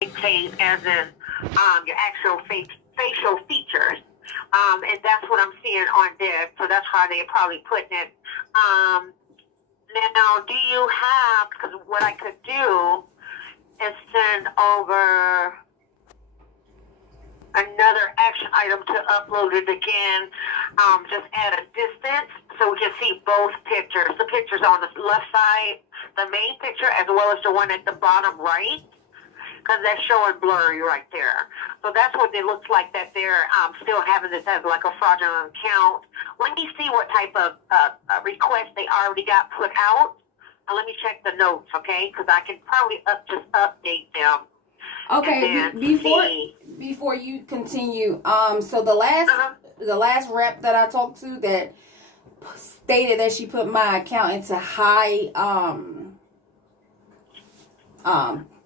dictate as in your actual facial features. And that's what I'm seeing on this. So that's how they're probably putting it. Now, do you have, because what I could do is send over another action item to upload it again, just at a distance so we can see both pictures. The pictures on the left side, the main picture, as well as the one at the bottom right, because that's showing blurry right there. So that's what it looks like, that they're still having this as like a fraudulent account. Let me see what type of request they already got put out. And let me check the notes, okay? Because I can probably just update them. Okay, before you continue, so the last rep that I talked to that stated that she put my account into high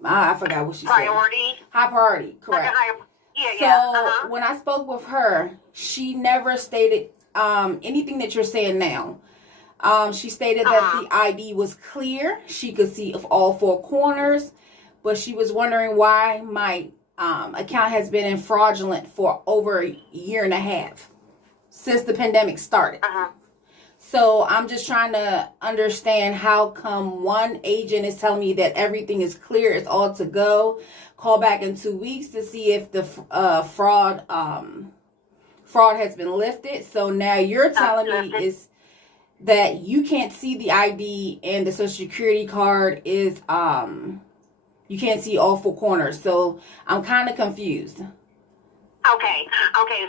I forgot what she said. High priority, correct. So when I spoke with her, she never stated anything that you're saying now. She stated that the ID was clear. She could see of all four corners, but she was wondering why my account has been in fraudulent for over a year and a half since the pandemic started. So I'm just trying to understand how come one agent is telling me that everything is clear, it's all to go. Call back in 2 weeks to see if the fraud has been lifted. So now you're telling me is that you can't see the ID and the social security card is you can't see all four corners. So I'm kind of confused. Okay,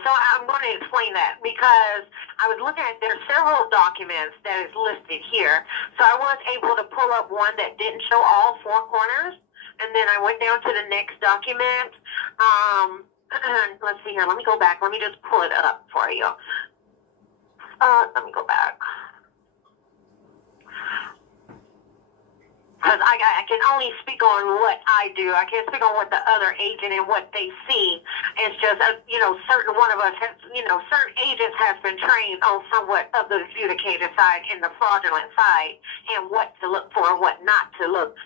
so I'm going to explain that because I was looking at, there's several documents that is listed here. So I was able to pull up one that didn't show all four corners, and then I went down to the next document. Let's see here, let me go back, let me just pull it up for you. Let me go back. Because I can only speak on what I do. I can't speak on what the other agent and what they see. It's just, certain one of us has, certain agents has been trained on somewhat of the adjudicated side and the fraudulent side and what to look for and what not to look,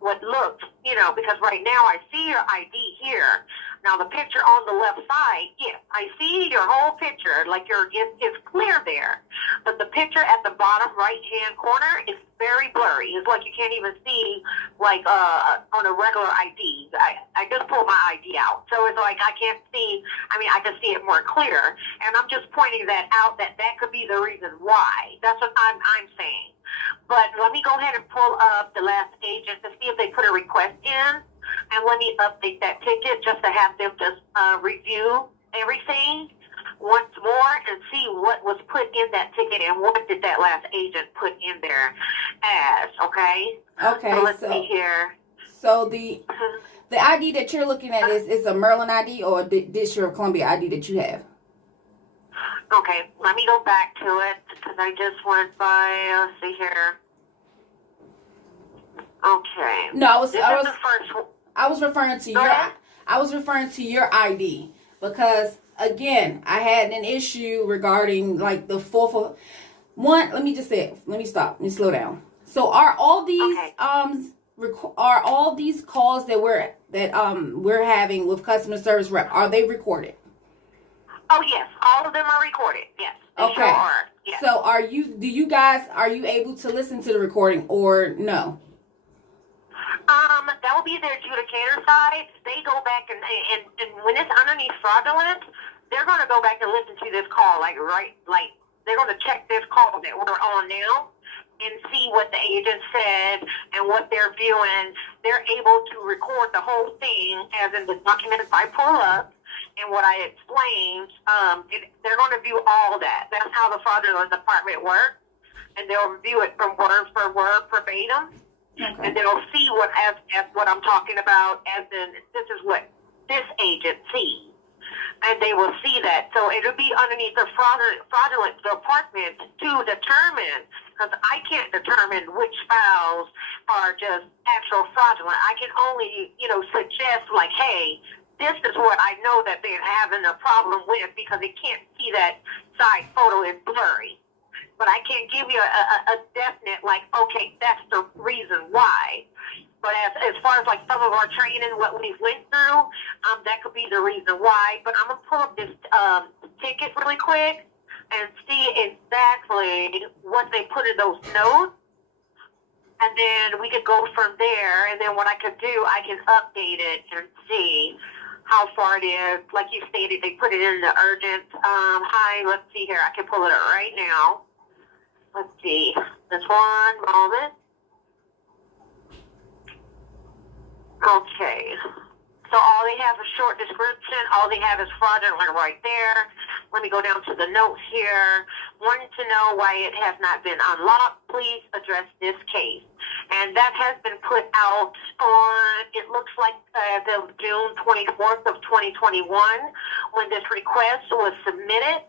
what looked, because right now I see your ID here. Now the picture on the left side, yes, I see your whole picture, like it's clear there. But the picture at the bottom right-hand corner is very blurry. It's like you can't even see, like, on a regular ID. I just pulled my ID out. So it's like I can't see, I can see it more clear. And I'm just pointing that out, that could be the reason why. That's what I'm saying. But let me go ahead and pull up the last agent to see if they put a request in. And let me update that ticket just to have them just review everything once more and see what was put in that ticket and what did that last agent put in there as, okay? Okay, so let's see here. So the ID that you're looking at is a Maryland ID or this your Columbia ID that you have? Okay, let me go back to it because I just went by, let's see here. Okay. No, I was the first one. I was referring to your ID because again, I had an issue regarding like the fourth one. Let me just say it. Let me stop. Let me slow down. So are all these are all these calls that we're having with customer service rep, are they recorded? Oh yes, all of them are recorded. Yes. Okay. Sure are. Yes. So are you able to listen to the recording or no? That will be the adjudicator side. They go back and when it's underneath fraudulent, they're going to go back and listen to this call, like they're going to check this call that we're on now and see what the agent said and what they're viewing. They're able to record the whole thing as in the documents I pull up and what I explained. They're going to view all that. That's how the fraudulent department works, and they'll review it from word for word, verbatim. Okay. And they'll see what I'm talking about, as in this is what this agent sees, and they will see that. So it'll be underneath the fraudulent department to determine, because I can't determine which files are just actual fraudulent. I can only suggest, like, hey, this is what I know that they're having a problem with, because they can't see that side photo is blurry. But I can't give you a definite, like, okay, that's the reason why. But as far as like some of our training, what we went through, that could be the reason why. But I'm gonna pull up this ticket really quick and see exactly what they put in those notes, and then we could go from there. And then what I could do, I can update it and see how far it is. Like you stated, they put it in the urgent. Hi, let's see here. I can pull it up right now. Let's see. Just one moment. Okay. So all they have is short description. All they have is fraudulent right there. Let me go down to the notes here. Wanting to know why it has not been unlocked. Please address this case. And that has been put out on, it looks like the June 24th of 2021 when this request was submitted.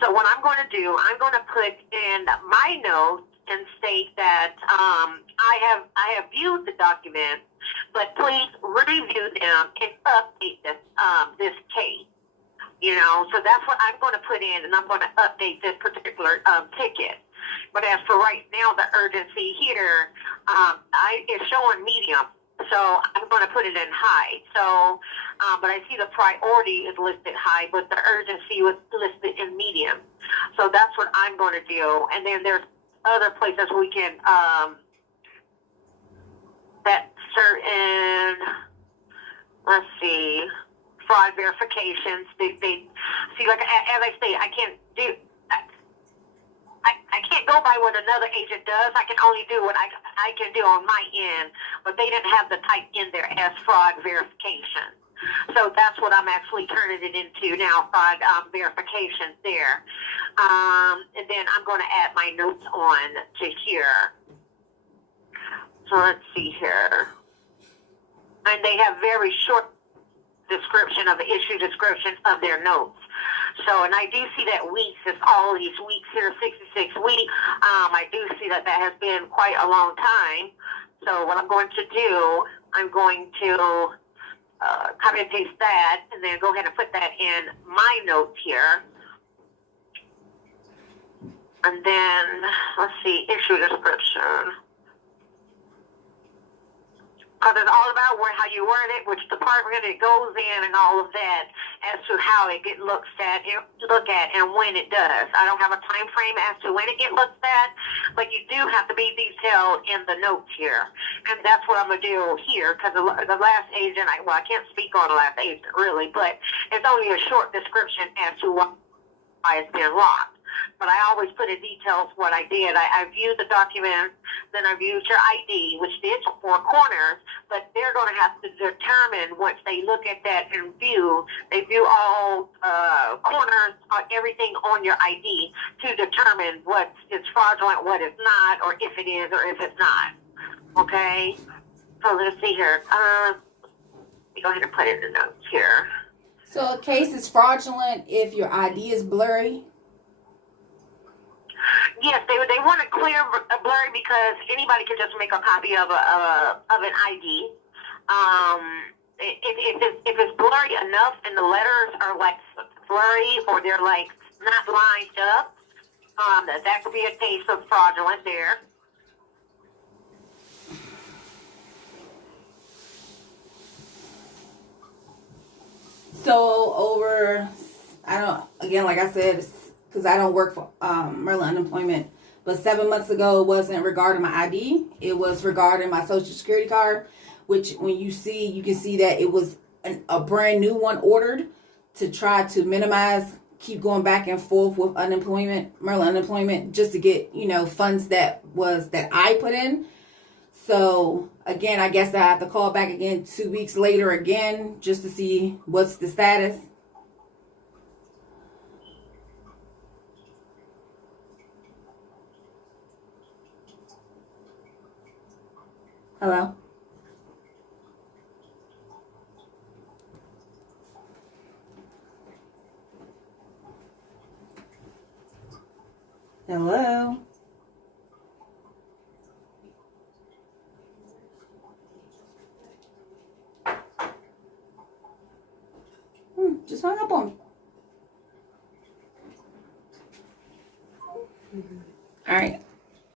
So what I'm going to do, I'm going to put in my notes and state that I have viewed the document, but please review them and update this case. You know, so that's what I'm going to put in, and I'm going to update this particular ticket. But as for right now, the urgency here, it's showing medium, so I'm going to put it in high. So, but I see the priority is listed high, but the urgency was listed in medium. So that's what I'm going to do. And then there's other places we can, that certain, let's see, fraud verifications. They see, like as I say, I can't do. I can't go by what another agent does. I can only do what I can do on my end. But they didn't have the type in there as fraud verification. So that's what I'm actually turning it into now, fraud verification there. And then I'm going to add my notes on to here. So let's see here. And they have very short description of the issue description of their notes. So, and I do see that weeks is all these weeks here, 66 weeks. I do see that has been quite a long time. So what I'm going to do, I'm going to copy and paste that, and then go ahead and put that in my notes here. And then, let's see, issue description. Because it's all about how you word it, which department it goes in, and all of that, as to how it gets looked at, and when it does. I don't have a time frame as to when it gets looked at, but you do have to be detailed in the notes here, and that's what I'm gonna do here. Because the last agent, I can't speak on the last agent really, but it's only a short description as to why it's been locked. But I always put in details what I did. I viewed the document, then I viewed your ID, which did 4 corners, but they're going to have to determine once they look at that and they view all corners, everything on your ID to determine what is fraudulent, what is not, or if it is or if it's not. Okay? So let's see here. Let me go ahead and put it in the notes here. So a case is fraudulent if your ID is blurry? Yes, they want it clear, blurry, because anybody can just make a copy of an ID. If it's blurry enough and the letters are like blurry or they're like not lined up, that could be a case of fraudulent there. So like I said, because I don't work for Maryland Unemployment, but 7 months ago it wasn't regarding my ID. It was regarding my Social Security card, which when you can see that it was a brand new one ordered to try to minimize, keep going back and forth with Maryland Unemployment, just to get, funds that I put in. So again, I guess I have to call back again 2 weeks later again, just to see what's the status. Hello? Hello? Just hung up on me.